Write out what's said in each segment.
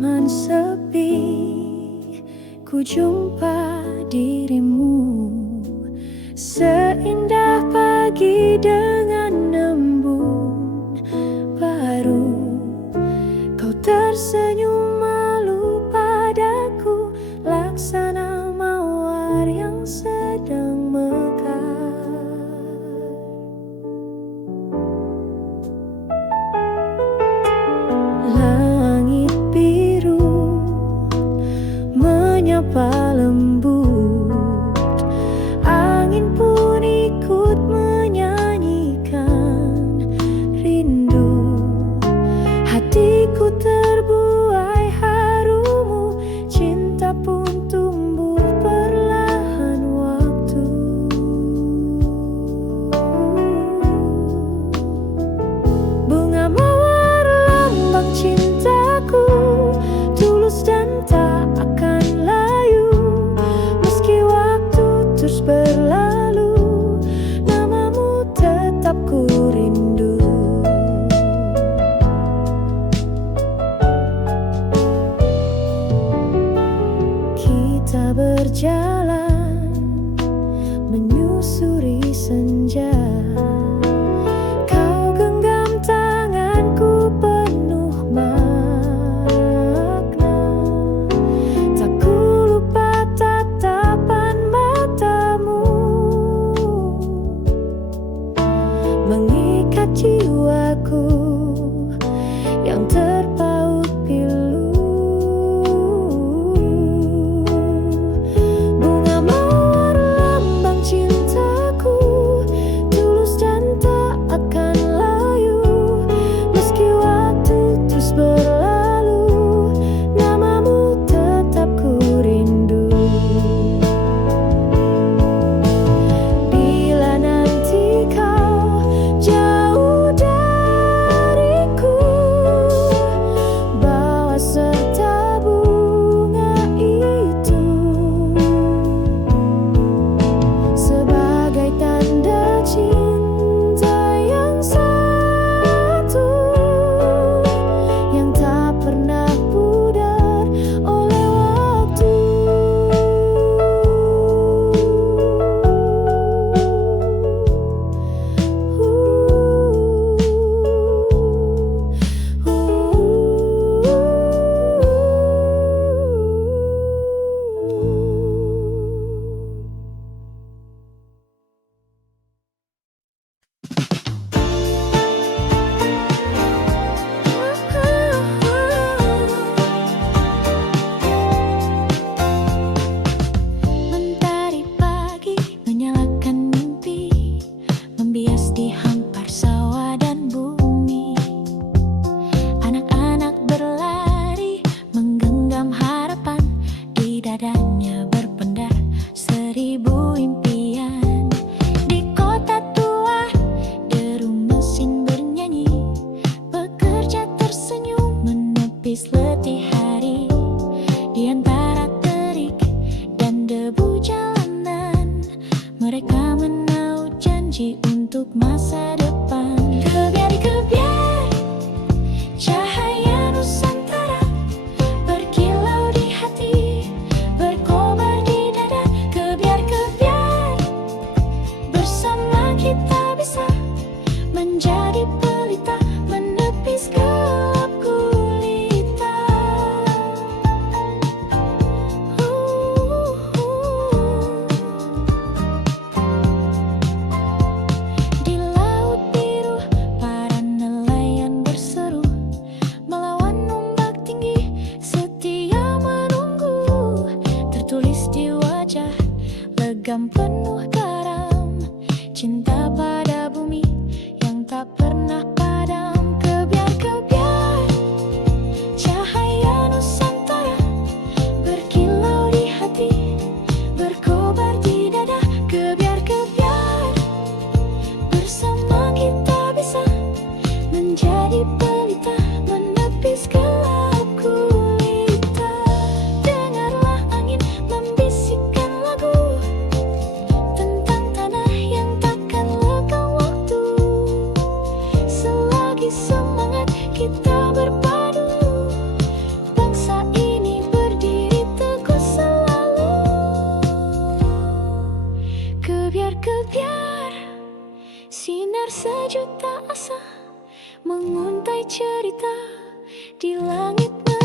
Zaman sepi, ku jumpa dirimu, seindah pagi dengan embun baru. Kau tersenyum malu padaku, laksana mawar yang sedang mekar. Langit biru menyapa lembut, angin pun ikut menyanyikan rindu. Hatiku terbuai harumu, cinta pun tumbuh perlahan waktu. Bunga mawar lambang cintaku, tulus dan tak akan layu. Meski waktu terus berlalu, namamu tetap ku rindu. Kita berjalan menyusuri senja, kau genggam tanganku penuh makna. Tak ku lupa tatapan matamu, mengikat jiwaku yang terpaut pilu.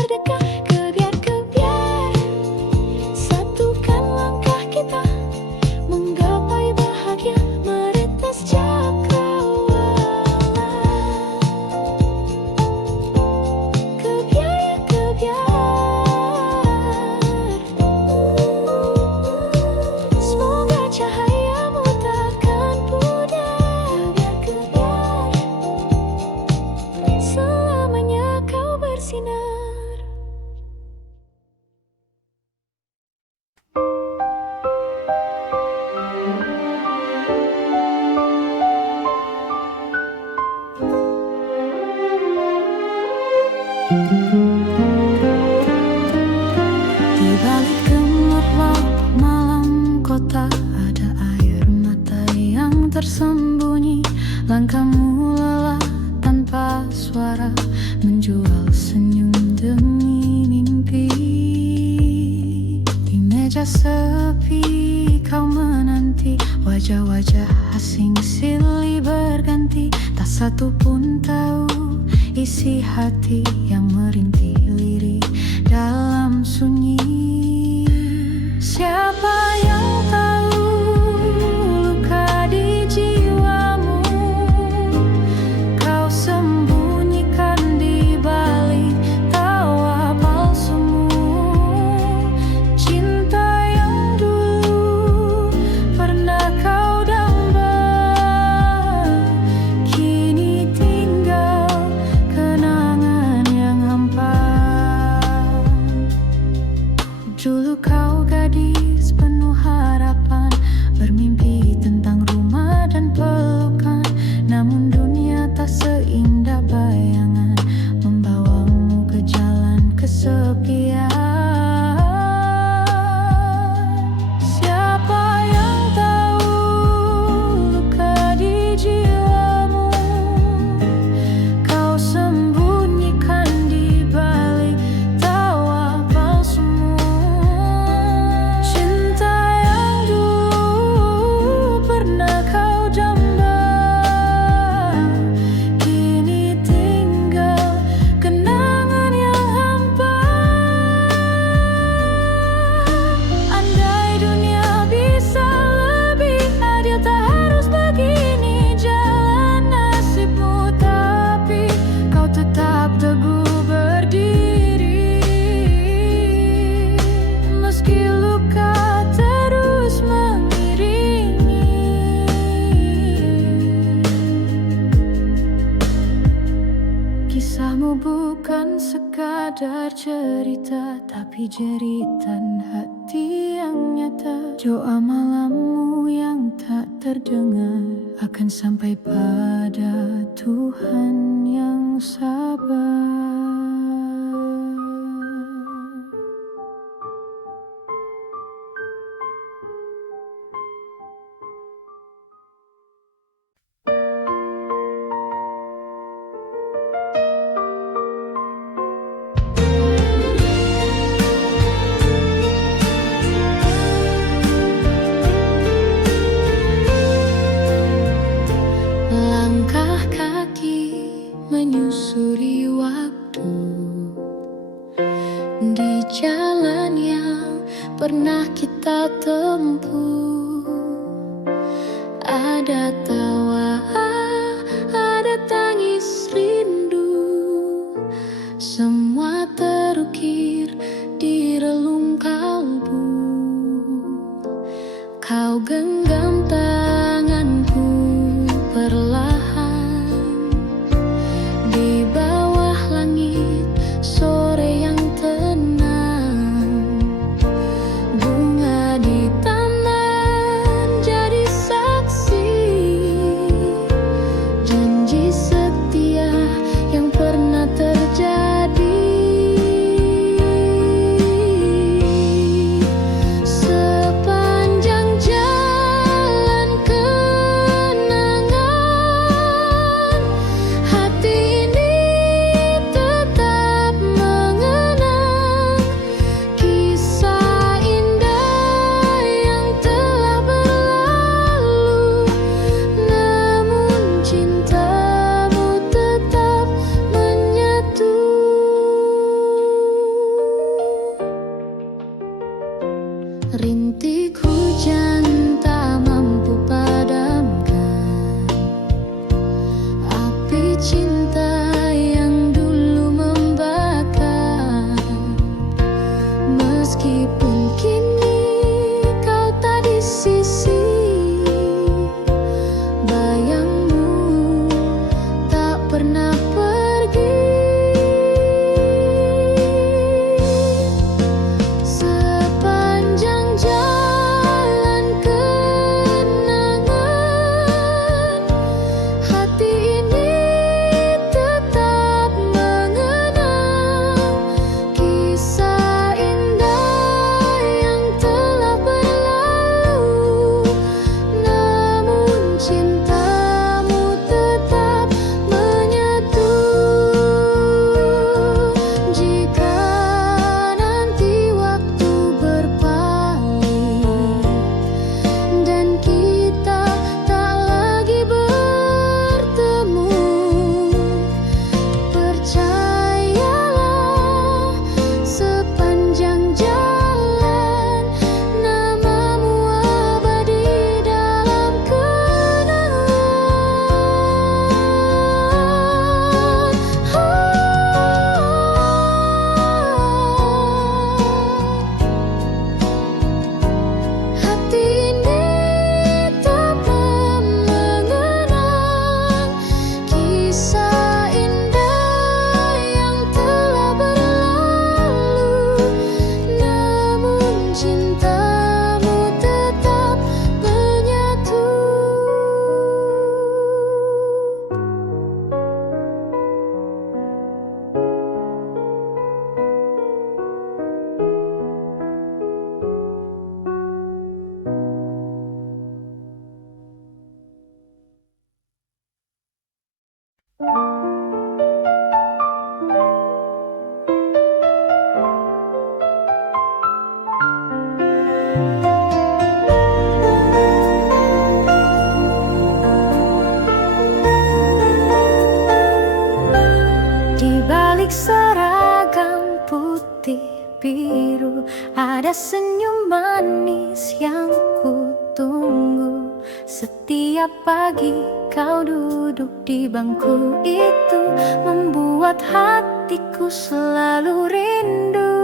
merdeka. Kebiar-kebiar, satukan langkah kita menggapai bahagia meretas cakrawala. Kebiar ya kebiar, semoga cahayamu takkan pudar. Kebiar-kebiar, selamanya kau bersinar. Di balik gemerlap malam kota ada air mata yang tersembunyi. Langkahmu lelah tanpa suara, menjual senyum demi mimpi. Di meja sepi kau menanti, wajah-wajah asing silih berganti. Tak satu pun tahu isi hati yang merintih lirik dalam sunyi. Siapa yang tahu luka di jiwamu kau sembunyikan di balik tawa palsumu. Cinta yang dulu pernah kau damba, kini tinggal kenangan yang hampa. Dulu kau gadis penuh harapan, bermimpi tentang rumah dan pelukan. Namun dunia tak seindah bayangan, membawamu ke jalan kesepian. Siapa yang tahu luka di jiwamu kau sembunyikan di balik tawa palsumu. Cinta yang dulu pernah kau damba, kini tinggal kenangan yang hampa. Andai dunia bisa lebih adil, tak harus begini jalan nasibmu. Tapi kau tetap teguh berdiri, meski luka terus mengiringi. Kisahmu bukan sekadar cerita, tapi jeritan hati yang nyata. Doa malammu yang tak terdengar akan sampai pada Tuhan yang sabar. Langkah kaki menyusuri waktu di jalan yang pernah kita tempuh. Ada tawa, ada tangis rindu, semua terukir di relung kalbu. Kau genggam tanganku perlahan di bawah langit sore yang tenang. Bunga di taman jadi saksi, janji setia yang pernah terjadi. Sepanjang jalan biru. Ada senyum manis yang ku tunggu. Setiap pagi kau duduk di bangku itu, membuat hatiku selalu rindu.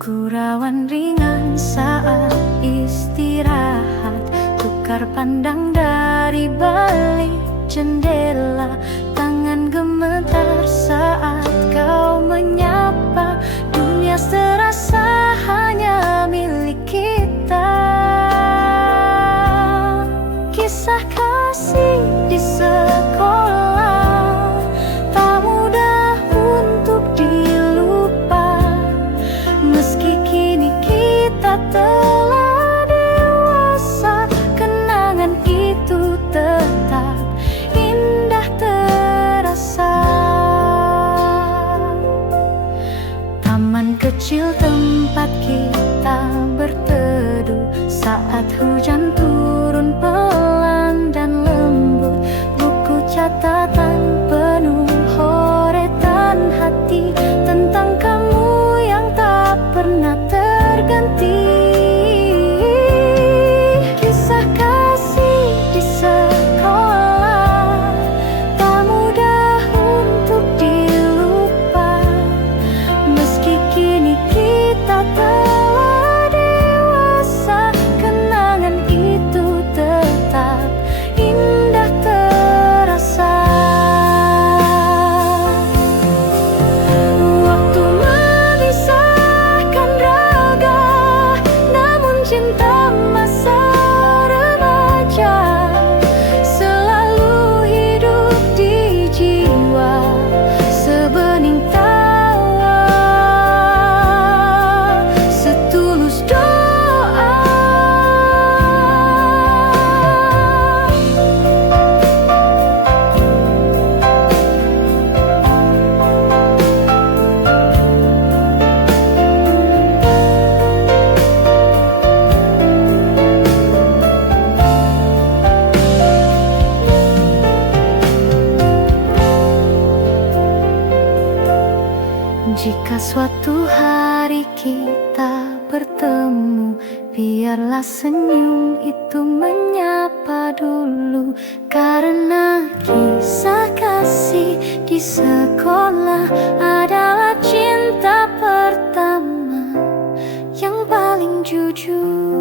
Gurauan ringan saat istirahat, tukar pandang dari balik jendela. Tangan gemetar saat kau menyapa, dunia serasa hanya milik kita. Kisah kasih di sekolah tak mudah untuk dilupa. Meski kini kita telah dewasa, kenangan itu tetap indah terasa. Taman kecil tempat kita berteduh saat hujan turun pelan dan lembut. Buku catatan penuh horetan hati tentang kamu yang tak pernah terganti. Kisah kasih di sekolah tak mudah untuk dilupa. Meski kini kita telah dewasa, kenangan itu tetap indah terasa. Waktu memisahkan raga, namun cinta masa remaja selalu hidup di jiwa. Sebening tawa, setulus doa. Jika suatu hari kita bertemu, biarlah senyum itu menyapa dulu. Karena kisah kasih di sekolah adalah cinta pertama yang paling jujur.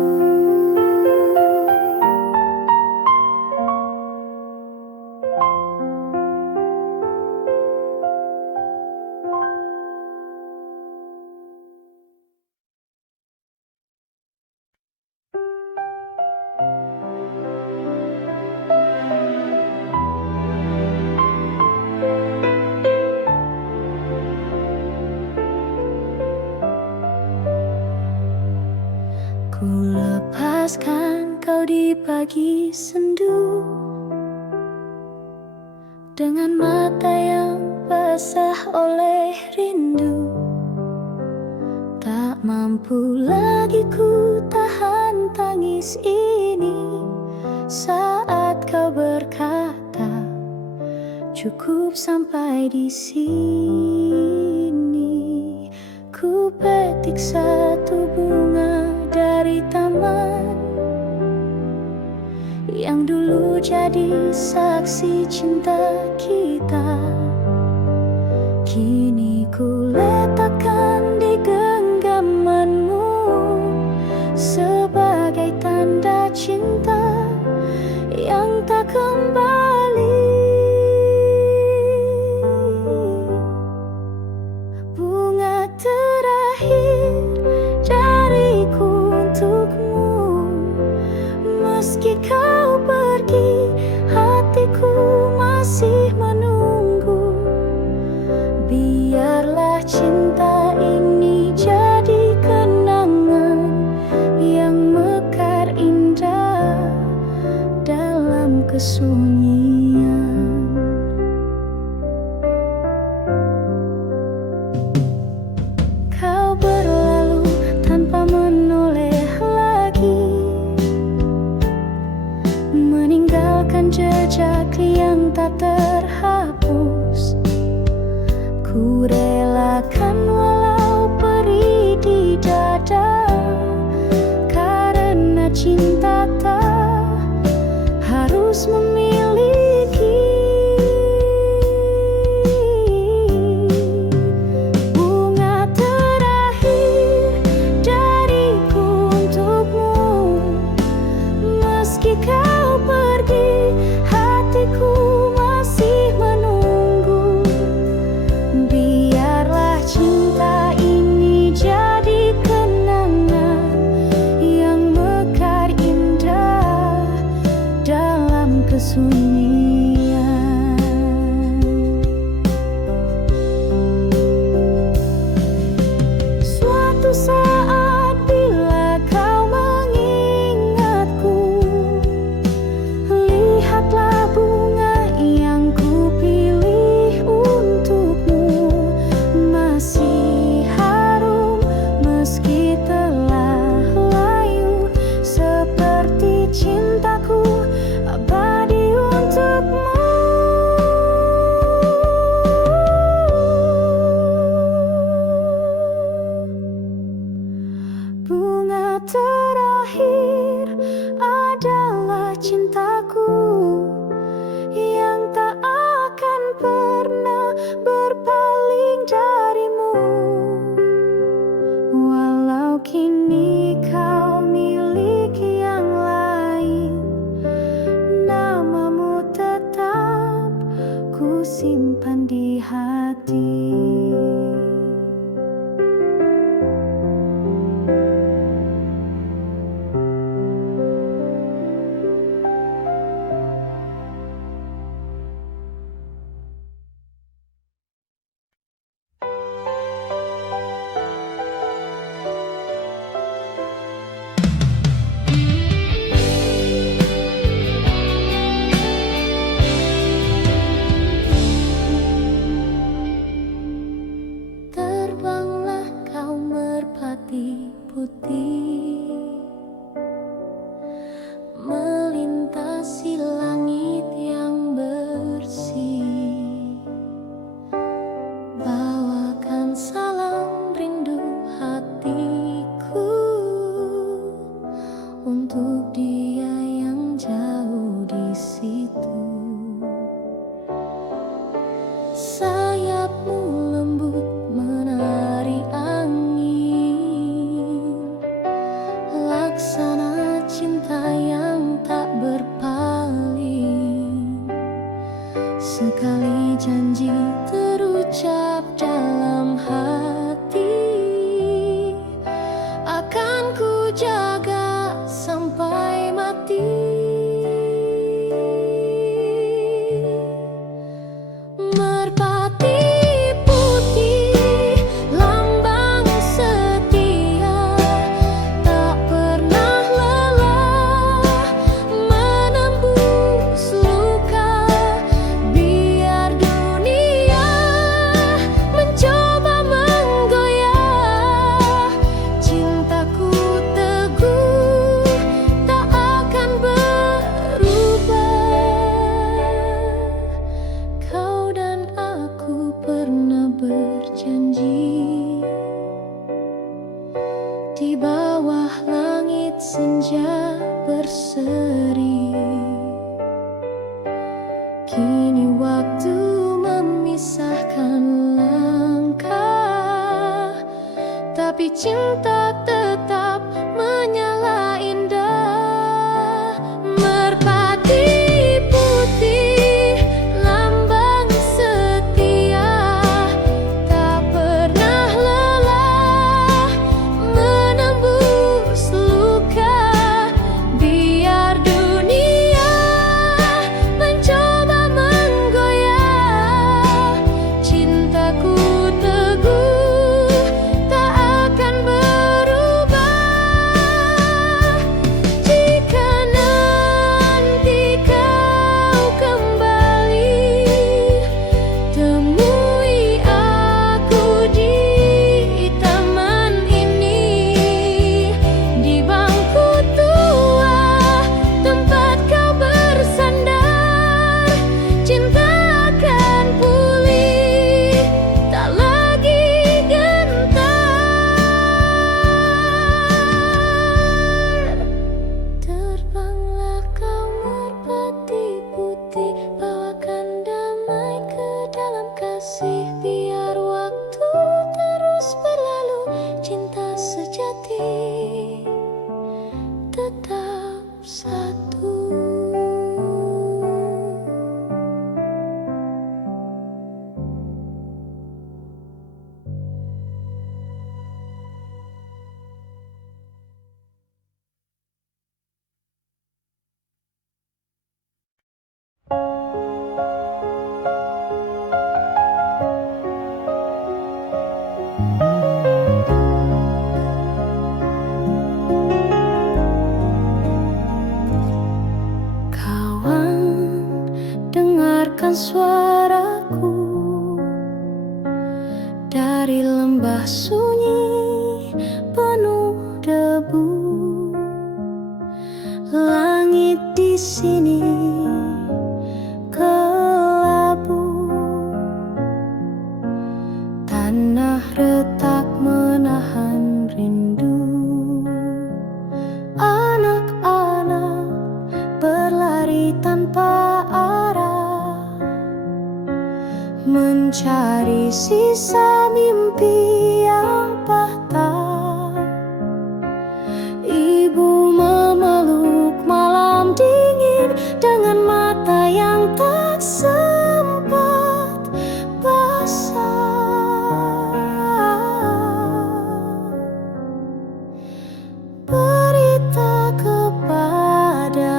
Ku lepaskan kau di pagi sendu, dengan mata yang basah oleh rindu. Tak mampu lagi ku tahan tangis ini saat kau berkata, cukup sampai di sini. Ku petik satu bunga dari taman yang dulu jadi saksi cinta kita. Kini ku letakkan di genggamanmu sebagai tanda cinta yang tak kembali. Bunga terakhir dariku untukmu. Meski kau pergi, hatiku masih menunggu. Biarlah cinta ini jadi kenangan yang mekar indah dalam kesunyian. Kau berlalu tanpa menoleh lagi, meninggalkan jejak yang tak terhapus. Ku relakan walau perih di dada, karena cinta tak harus memiliki. Bunga terakhir dariku untukmu, meski kau pergi, hatiku masih menunggu. Biarlah cinta ini jadi kenangan yang mekar indah dalam kesunyian. Suatu saat bila kau mengingatku, lihatlah bunga yang kupilih untukmu, masih harum meski telah layu, seperti cintaku abadi untukmu. Bunga terakhir adalah cintaku yang tak akan pernah berpaling darimu. Walau kini kau miliki yang lain, namamu tetap ku simpan di hati. Terbanglah kau merpati putih, melintasi langit yang bersih. Bawakan salam rindu hatiku untuk dia yang jauh di situ. Sayapmu lembut menari angin, laksana cinta yang tak berpaling. Sekali janji terucap dalam hati, akan ku jaga sampai mati. Merpati putih, lambang setia, tak pernah lelah menembus luka. Biar dunia mencoba menggoyah, cintaku teguh tak akan berubah. Kau dan aku pernah berjanji di bawah langit senja berseri. Kini waktu memisahkan langkah, tapi cinta tetap menyala indah. Merpati putih, lambang setia, tak pernah lelah menembus luka. Biar dunia mencoba menggoyah, cintaku teguh tak akan berubah. Dari lembah sunyi penuh debu, langit di sini kelabu, tanah retak menahan rindu. Anak-anak berlari tanpa arah, mencari sisa mimpi yang patah. Ibu memeluk malam dingin dengan mata yang tak sempat basah. Berita kepada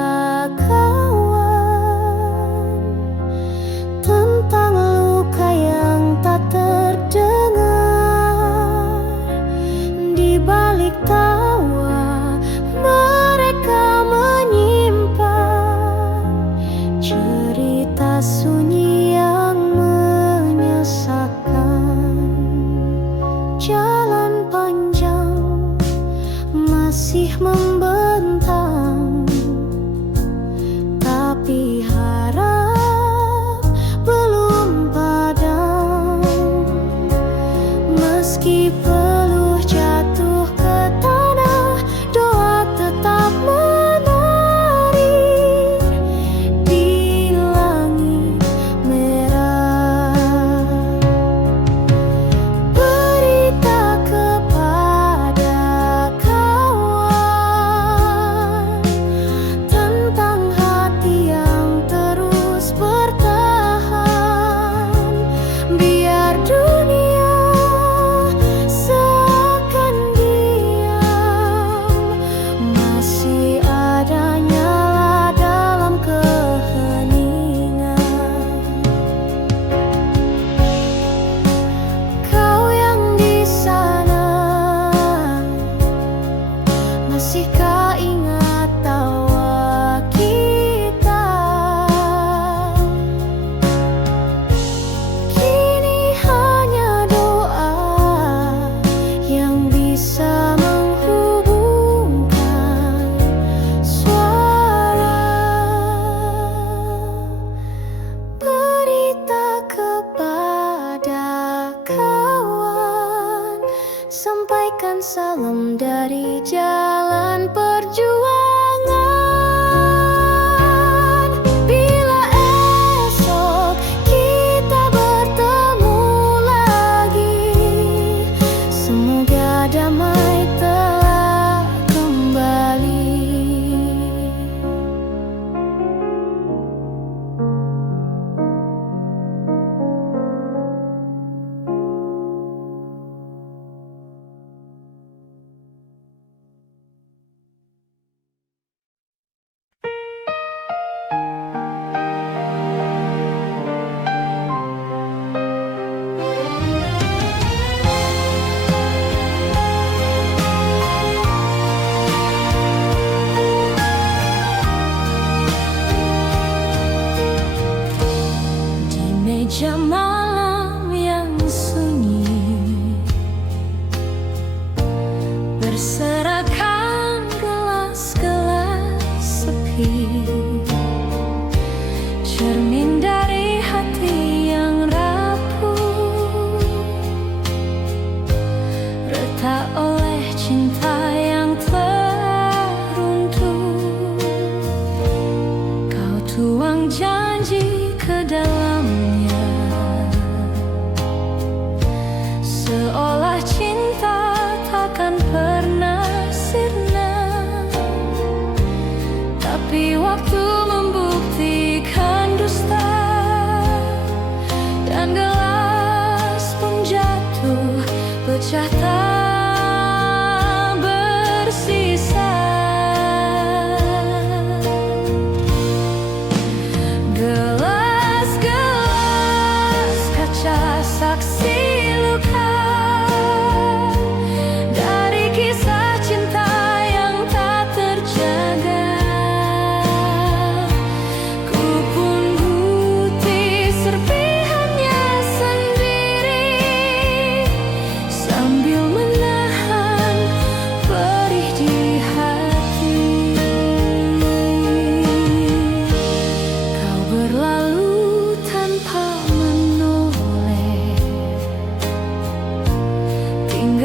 kawan tentang luka yang tak terdengar. Di balik tawa mereka menyimpan cerita sunyi yang menyesakkan. Jalan panjang masih membentang, tapi harap belum padam. Meski peluh jatuh ke tanah, doa tetap menari di langit merah. Berita kepada kawan tentang hati yang terus bertahan. Biar dunia seakan diam, masih ada nyala dalam keheningan. Kau yang di sana, masihkah ingat tawa kita? Kini hanya doa yang bisa menghubungkan suara. Berita kepada kawan, sampaikan salam dari jalan perjuangan. Bila esok kita bertemu lagi, semoga damai telah kembali.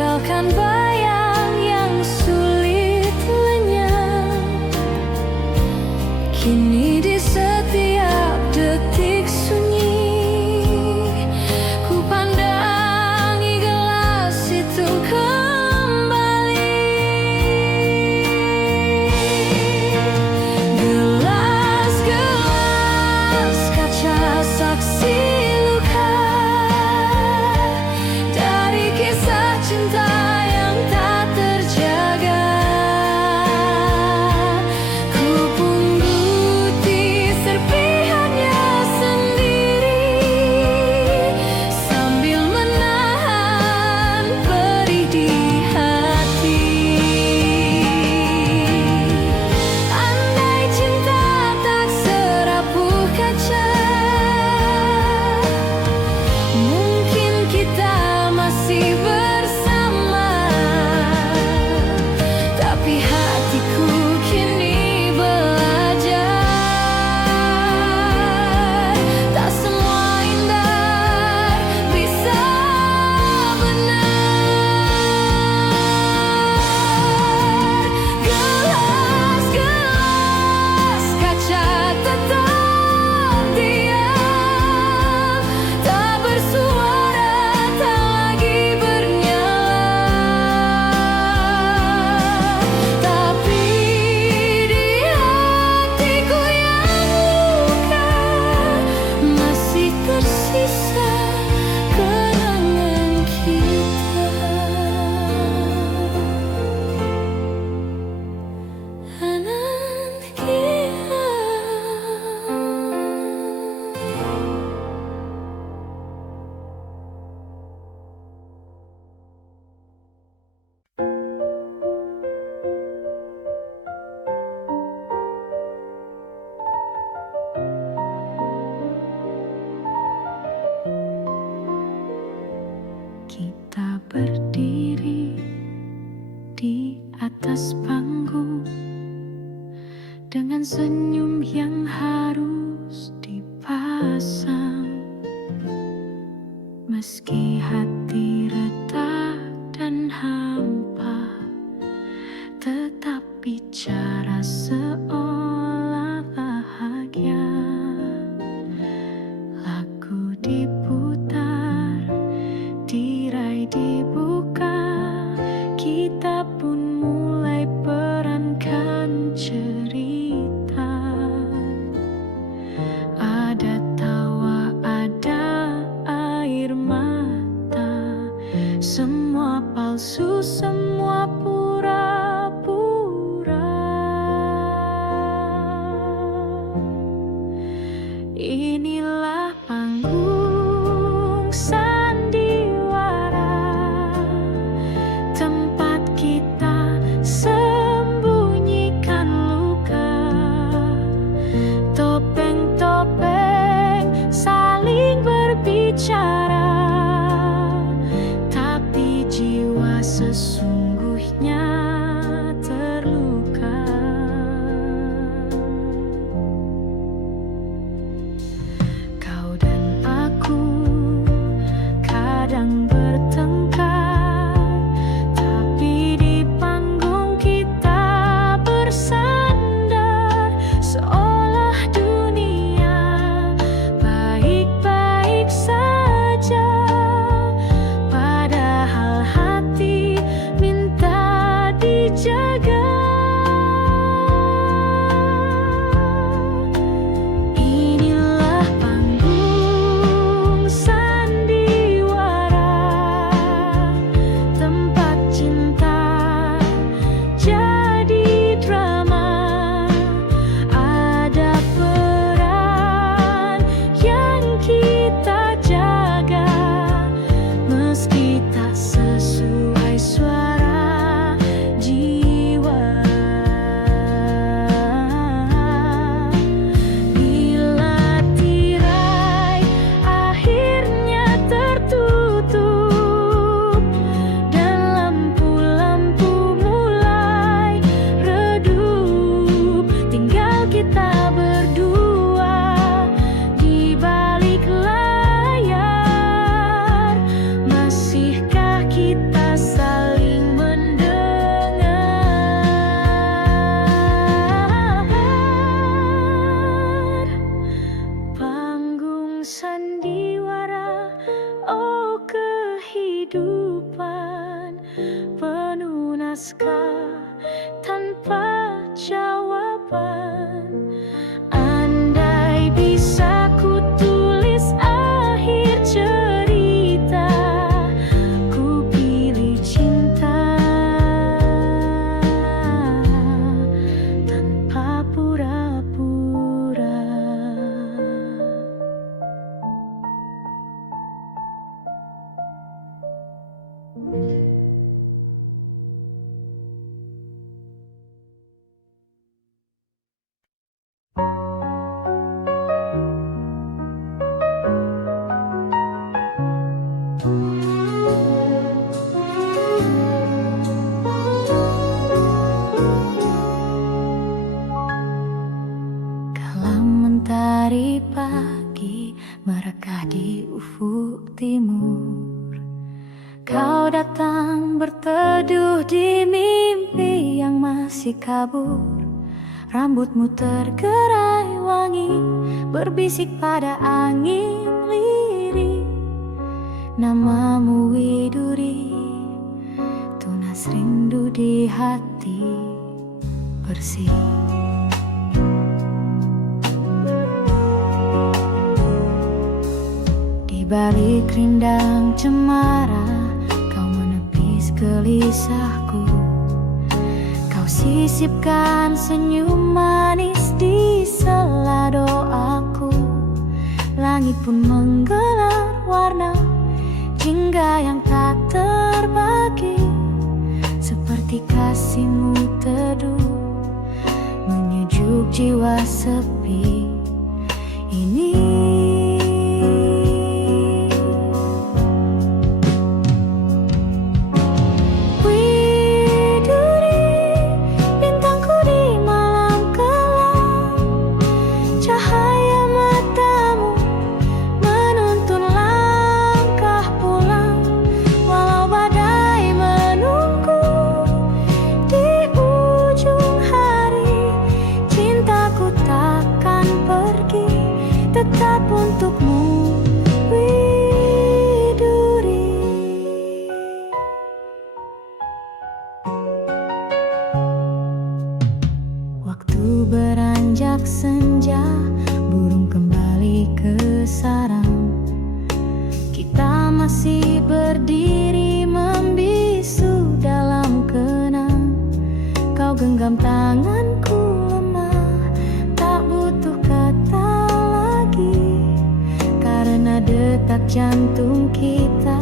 tinggalkan bayang yang sulit lenyap. Kini di setiap detik sunyi, ku pandangi gelas itu kembali. Gelas-gelas kaca saksi luka dari kisah cinta yang tak terjaga. Ku punguti serpihannya sendiri sambil menahan perih di hati. Andai cinta tak serapuh kaca, mungkin kita masih bersama. Tapi hatiku kini belajar, tak semua indah bisa benar. Gelas-gelas kaca tetap diam, tak bersuara, tak lagi bernyala. Tapi di hatiku yang luka masih tersisa kenangan kita. Kita berdiri di atas panggung dengan senyum yang harus dipasang. Meski hati retak dan hampa, tetap bicara seolah bahagia. Lagu diputar, tirai dibuka, kita pun mulai perankan cerita. Ada tawa, ada air mata, semua palsu, semua pura-pura. Inilah panggung sandiwara, tempat kita sembunyikan luka. Topeng-topeng saling berbicara, tapi jiwa sesungguhnya terluka. Kau dan aku kadang bertengkar, tapi di panggung kita bersandar seolah dunia baik-baik saja. Padahal hati milik penuh naskah tanpa jawaban. Andai bisa ku tulis akhir cerita, ku pilih cinta tanpa pura-pura. Kala mentari pagi merekah di ufuk timur, kau datang berteduh di mimpi yang masih kabur. Rambutmu tergerai wangi, berbisik pada angin lirih. Namamu Widuri, tunas rindu di hati bersih. Di balik rindang cemara, kau menepis gelisahku. Kau sisipkan senyum manis di sela doaku. Langit pun menggelar warna jingga yang tak terbagi, seperti kasihmu teduh menyejuk jiwa sepi ini. Tetap untukmu, Widuri. Waktu beranjak senja, burung kembali ke sarang. Kita masih berdiri membisu dalam kenang. Kau genggam tanganku lemah, tak butuh kata, karena detak jantung kita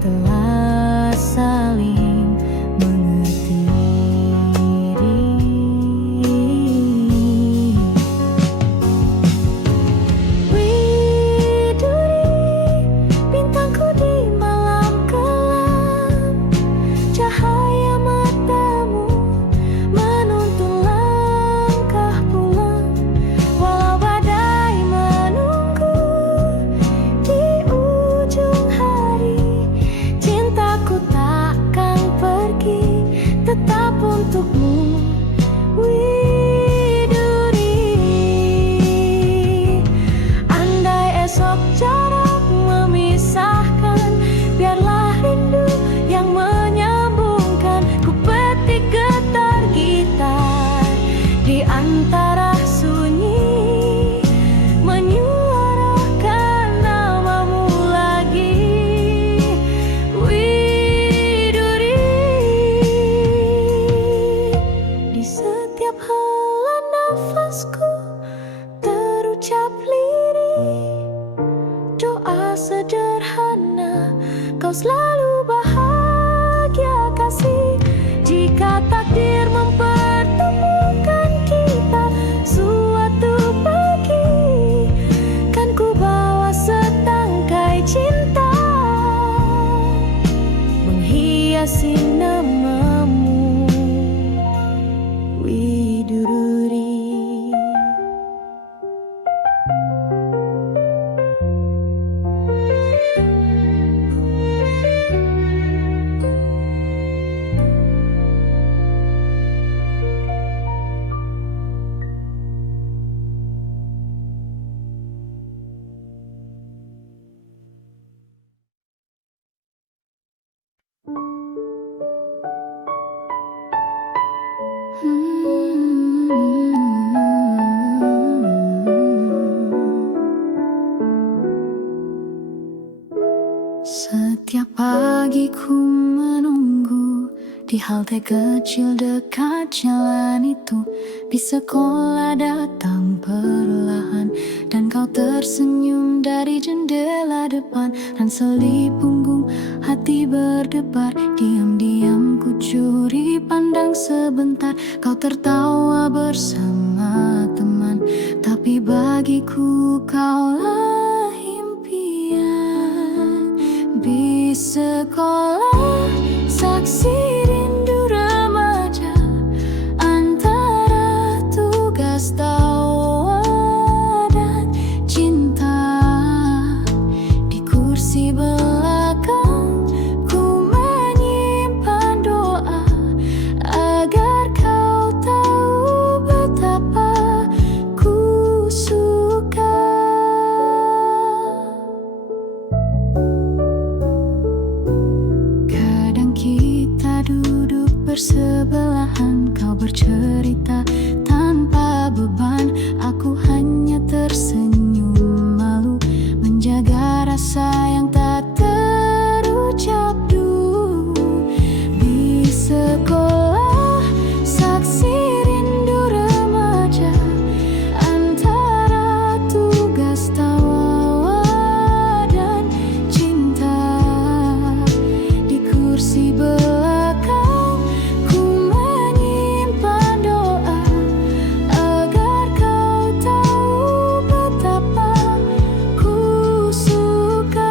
telah saling mengerti. Widuri, bintangku di malam kelam, cahaya matamu menuntun langkah pulang. Walau badai menunggu di ujung hari, cintaku takkan pergi, tetap untukmu, Widuri. Andai esok jarak memisahkan, biarlah rindu yang menyambungkan. Ku petik getar gitar di antara sunyi, menyuarakan namamu lagi, Widuri. Di setiap hela nafasku terucap lirih doa sederhana, kau selalu bahagia kasih. Jika takdir mempertemukan kita suatu pagi, kan ku bawa setangkai cinta menghiasi namamu, Widuri. bagiku menunggu di halte kecil dekat jalan itu. Di sekolah datang perlahan, dan kau tersenyum dari jendela depan. Ransel di punggung, hati berdebar. Diam-diam ku curi pandang sebentar. Kau tertawa bersama teman, tapi bagiku kaulah impian. Di sekolah, saksi rindu remaja antara tugas tawa dan cinta. Di kursi belakang ku menyimpan doa agar kau tahu betapa ku suka. Kadang kita duduk bersebelahan, kau bercerita tanpa beban. Aku hanya tersenyum malu, menjaga rasa yang tak terucap dulu. Di sekolah, saksi rindu remaja antara tugas tawa dan cinta. Di kursi belakang ku menyimpan doa agar kau tahu betapa ku suka.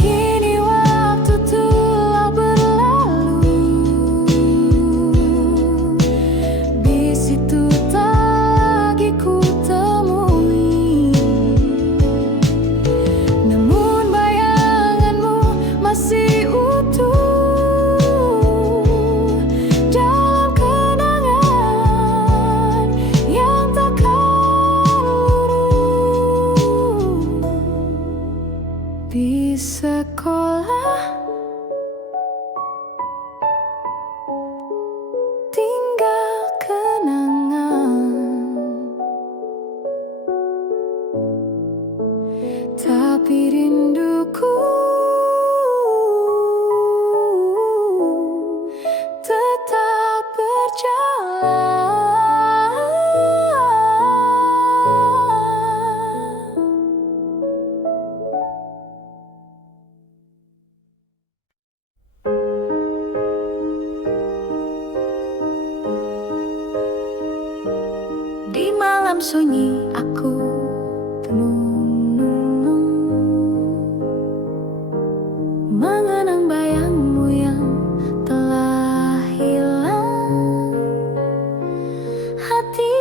Kini waktu telah berlalu, bis itu tak lagi ku temui. Namun bayanganmu masih utuh dalam kenangan yang takkan luruh. Di sekolah tinggal kenangan, tapi rinduku tetap berjalan. Di malam sunyi aku tenung-nung, mengenang bayangmu yang telah hilang. Hati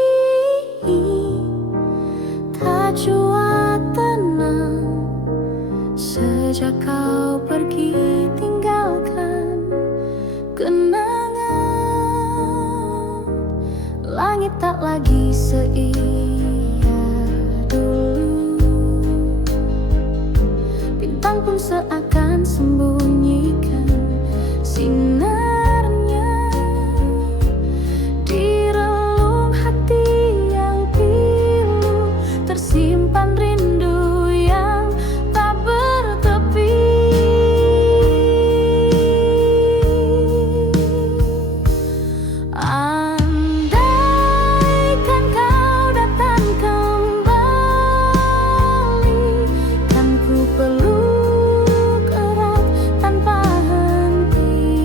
tak jua tenang sejak kau pergi tinggalkan kenangan. Langit tak lagi seindah dulu, bintang pun seakan sembunyikan sinarnya. Di relung hati yang pilu tersimpan rindu yang tak bertepi. Andaikan kau datang kembali, kan ku peluk erat tanpa henti.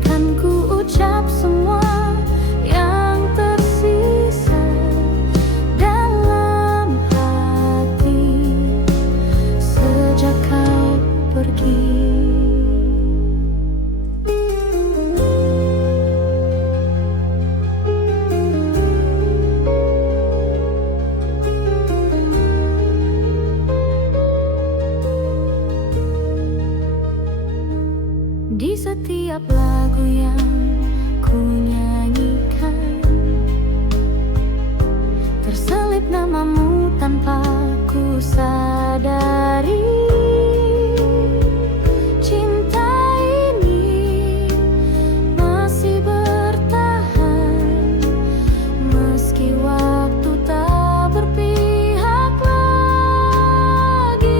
Kan ku ucap semua yang tersisa dalam hati sejak kau pergi. Di setiap lagu yang ku nyanyikan terselip namamu tanpa ku sadari. Cinta ini masih bertahan meski waktu tak berpihak lagi.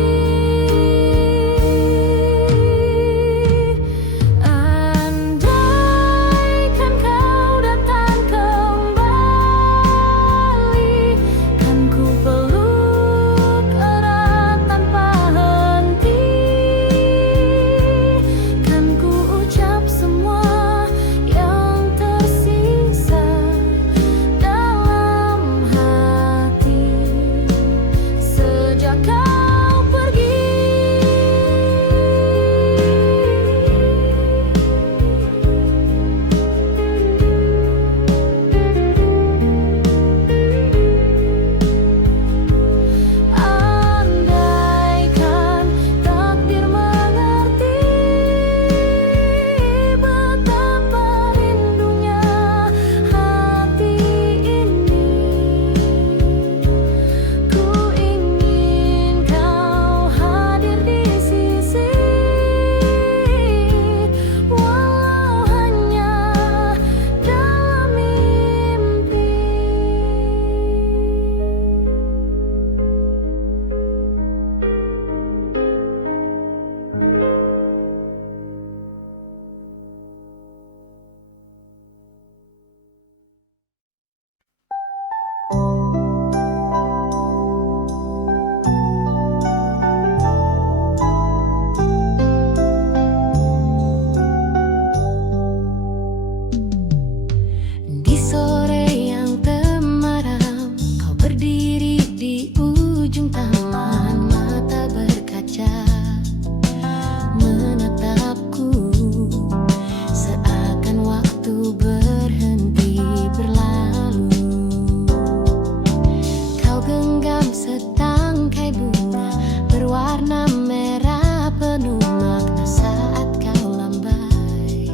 warna merah penuh makna saat kau lambai.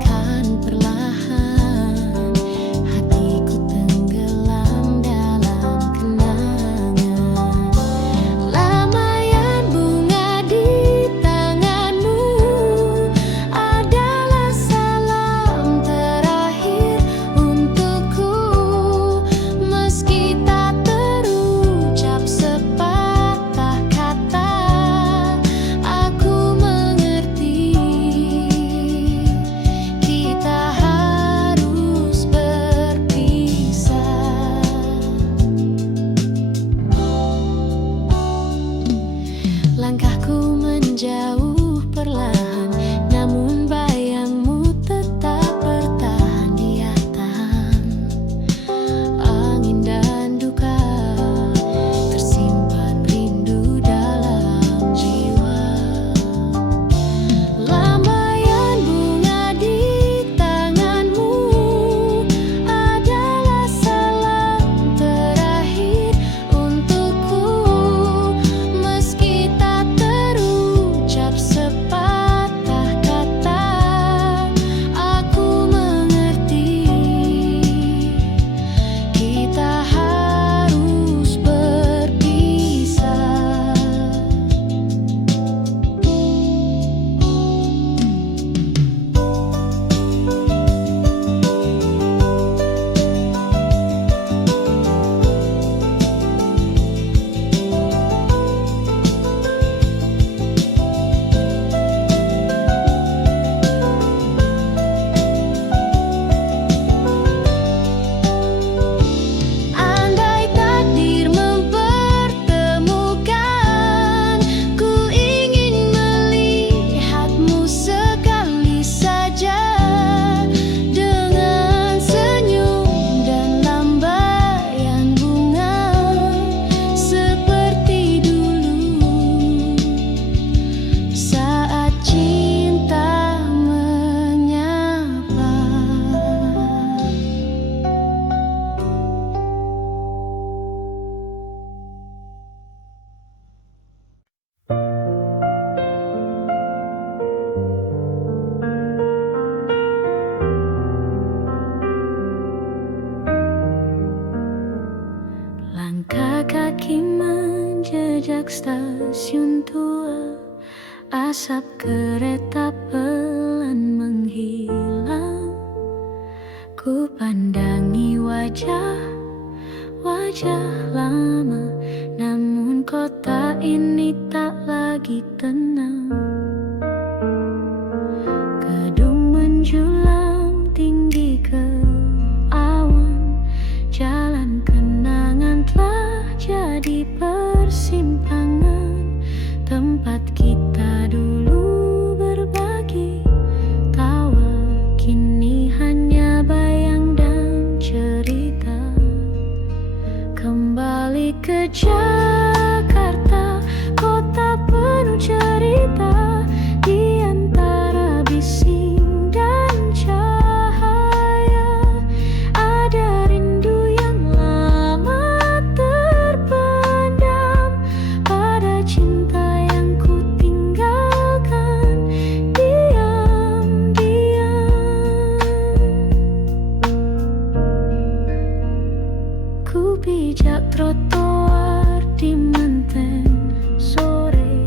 Kan perlahan hatiku tenggelam dalam kenangan. Lambaian bunga di tanganmu adalah salam terakhir untukku. Meski tak terucap sepatah kata, aku mengerti kita harus berpisah. Langkahku menjauh perlahan, namun bayangmu tetap bertahan. Dia tahan angin dan duka, tersimpan rindu dalam jiwa. Lambaian bunga di tanganmu adalah salam terakhir untukku. Meski tak terucap sepatah kata, aku mengerti kita harus berpisah. Andai takdir mempertemukan, ku ingin melihatmu sekali saja dengan senyum dan lambaian bunga seperti dulu saat cinta menyapa. Langkah kaki menjejak stasiun tua, asap kereta pelan menghilang. Ku pandangi wajah lama, namun kota ini tak lagi tenang. Gedung menjulang tinggi ke awan, jalan kenangan telah jadi persimpangan. Tempat kita dulu berbagi tawa, kini hanya bayang dan cerita. Kembali ke Jakarta, kota penuh cerita. Di antara bising dan cahaya, ada rindu yang lama terpendam pada cinta yang ku tinggalkan diam-diam. Ku pijak trotoar di Menteng sore,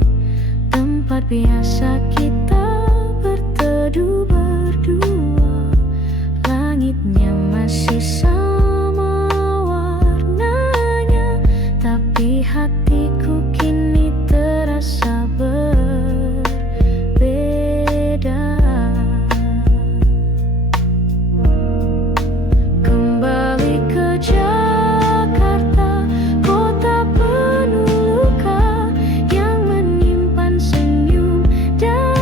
tempat biasa kita berteduh berdua. Langitnya masih sama warnanya, tapi hatiku kini terasa berbeda. Kembali ke Jakarta, kota penuh luka yang menyimpan senyum dan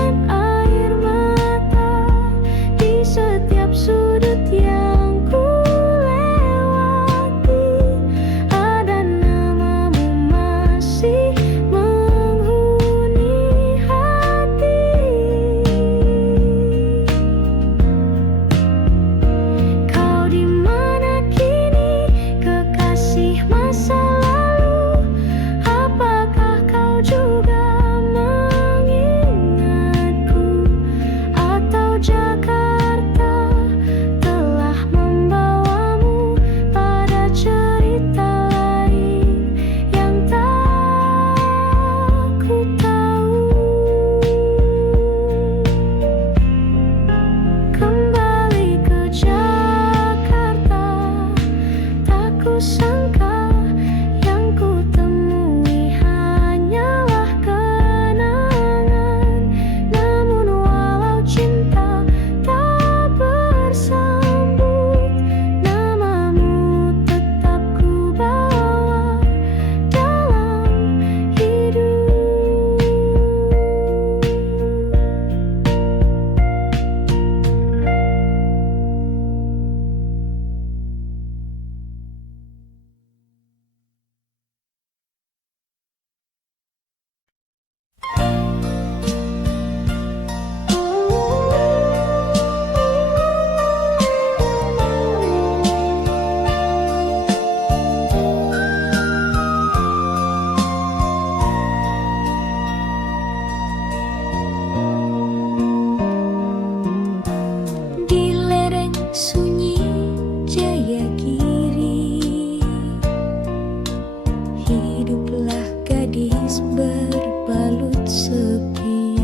berbalut sepi.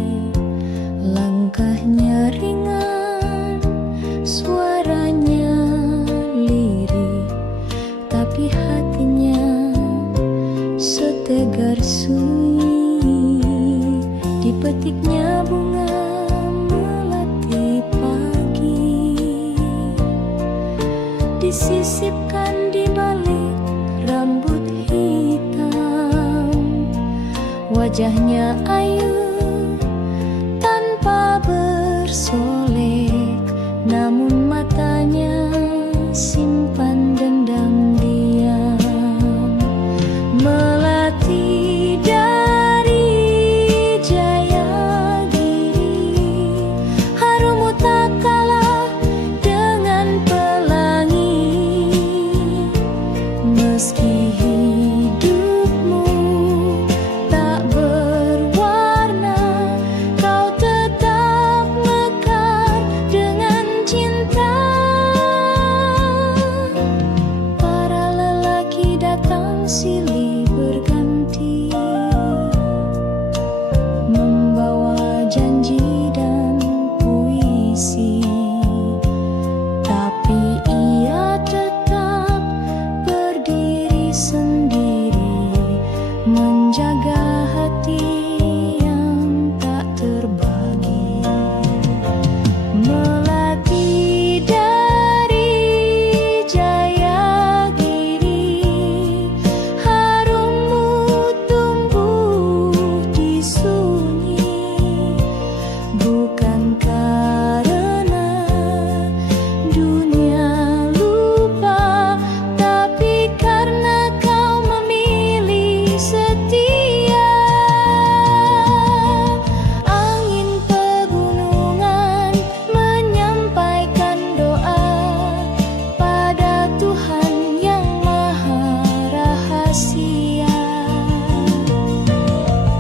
Langkahnya ringan, suaranya lirih, tapi hatinya setegar sunyi. Dipetiknya bunga melati pagi, disisipkan di balik rambut hitam. Wajahnya ayu tanpa bersolek, namun matanya simpan dendam diam. Melati dari Jayagiri, harummu tak kalah dengan pelangi. Meski hidupmu tak berwarna, kau tetap mekar dengan cinta. Para lelaki datang silih berganti, membawa janji dan puisi, tapi ia tetap berdiri sendiri, menjaga hati yang tak terbagi. Melati dari Jayagiri, harummu tumbuh di sunyi, bukan karena dunia lupa, tapi karena kau memilih setia. Angin pegunungan menyampaikan doa pada Tuhan yang maha rahasia.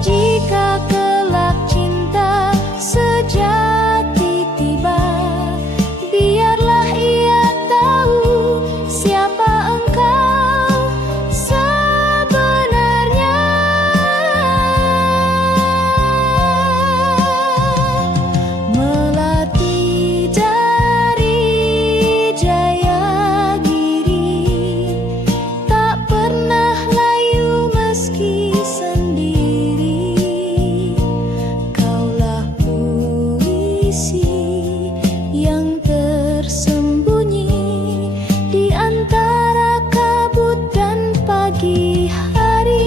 Jika kelak cinta sejati tiba, biarlah ia tahu siapa engkau sebenarnya. Melati dari Jayagiri, tak pernah layu meski sendiri. Kaulah puisi yang tersembunyi di antara kabut dan pagi hari.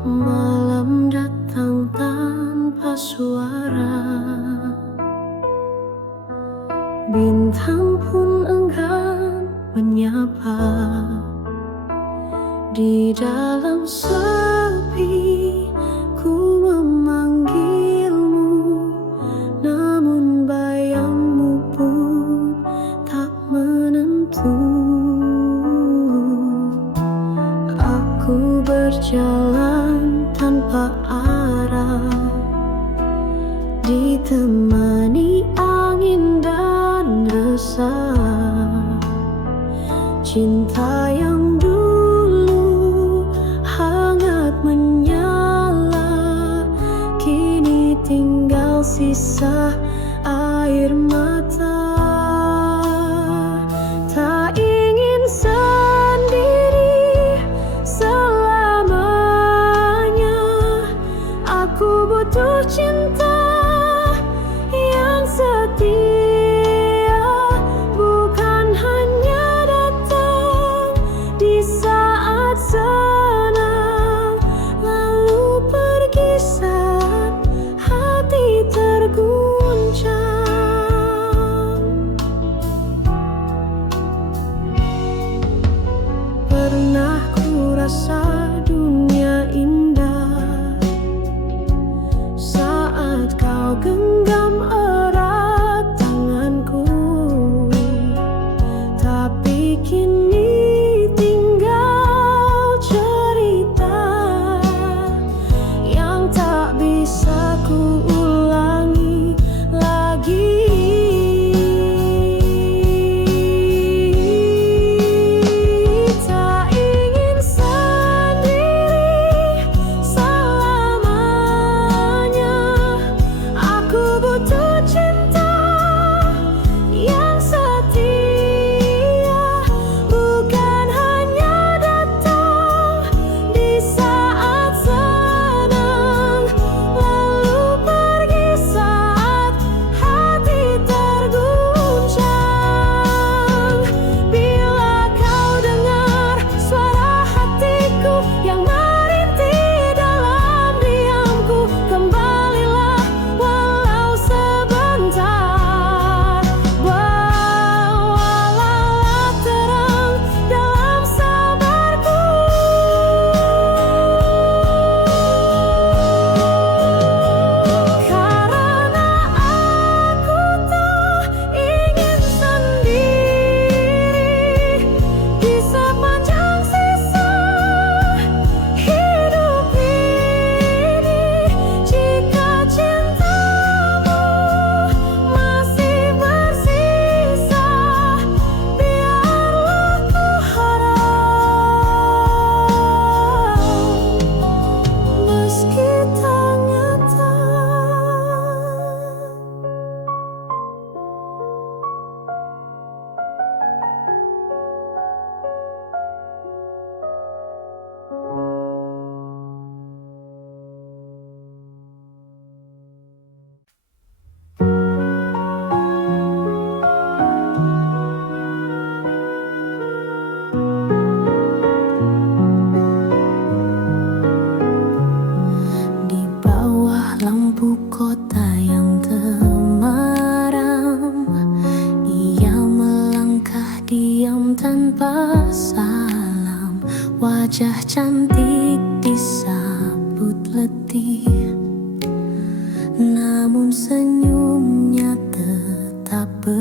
Malam datang tanpa suara, bintang pun enggan menyapa. Di dalam sepi ku memanggilmu, namun bayangmu pun tak menentu. Aku berjalan tanpa arah, ditemani angin dan resah. Cinta yang dulu hangat menyala, kini tinggal sisa air mata. Tak ingin sendiri selamanya, aku butuh cinta yang setia, bukan hanya datang di saat senang, lalu pergi saat hati terguncang. Pernah ku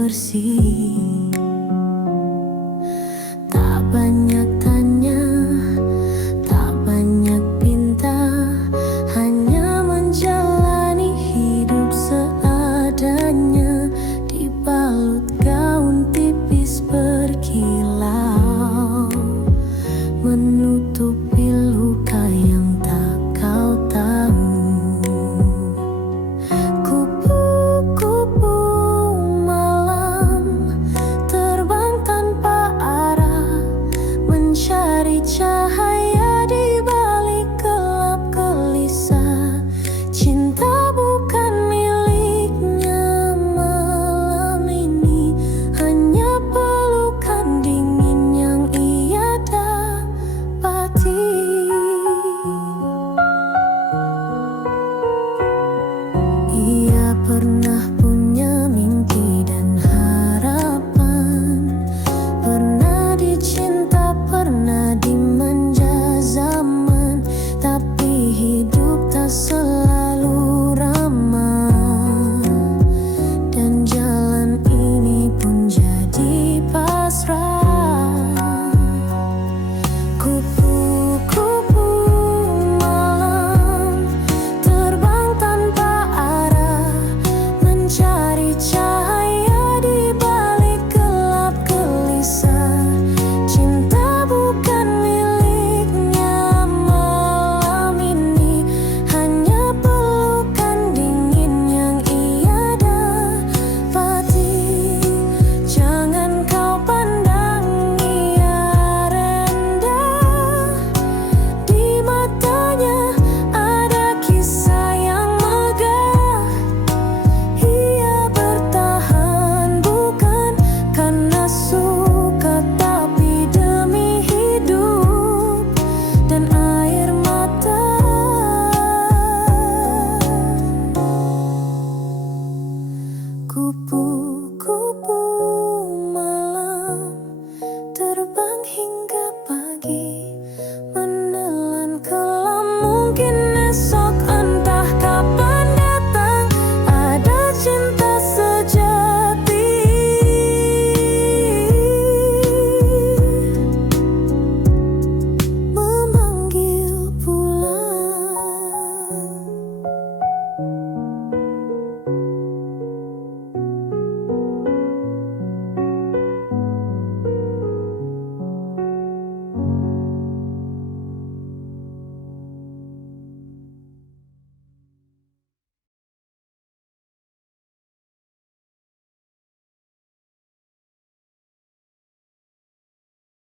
bersih.